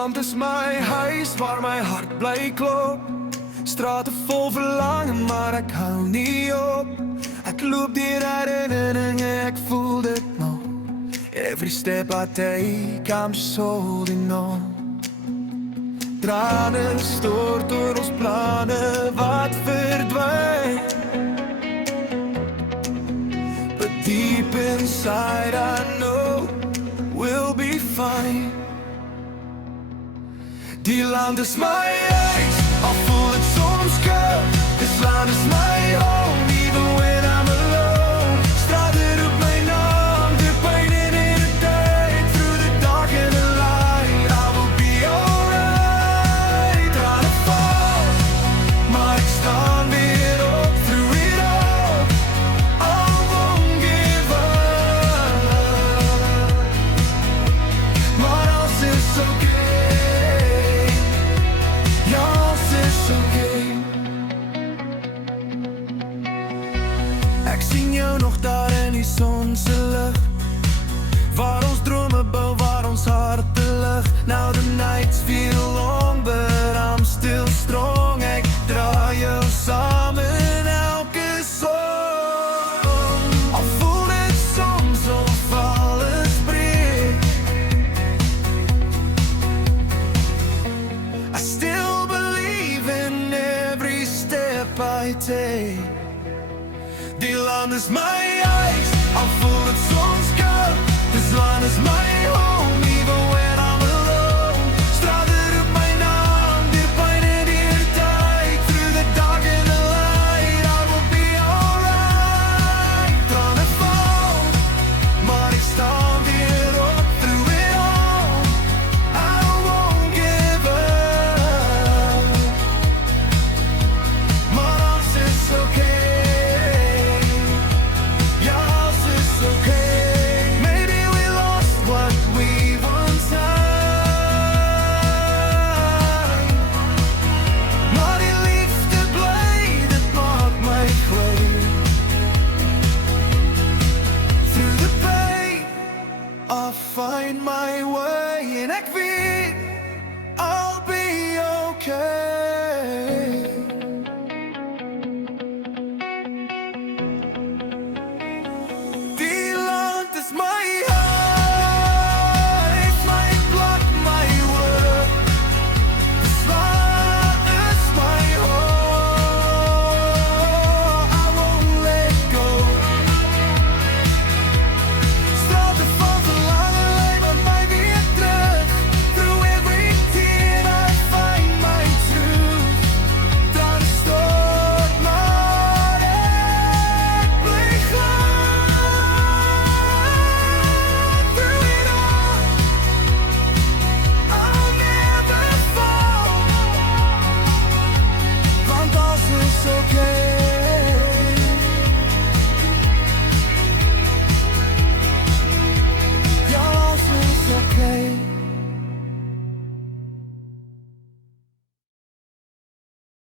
land is my huis waar my hart bly klop. Strate vol verlangen, maar ek hou nie op. Ek loop deur herinneringe, ek voel dit nog. Every step I take, I'm just holding on. Trane stort oor ons planne wat verdwyn. But deep inside I know we'll be fine. Die land is my huis, al voel het soms koud. Dis land is my home, even when I'm alone. Strate roep my naam, de pyn en irriteit. Through the dark and the light, I will be alright. Trane val, maar ek staan weer op. Through it all, I won't give up. Maar alles is okay. Ek sien jou nog daar in die son se lig, waar ons drome bou, waar ons harte lig. Now the nights feel long, but I'm still strong. Ek dra jou saam in elke song. Al voel dit soms of alles breek, I still believe in every step I take. Die land is my huis, al voel het soms koud. Dis land is my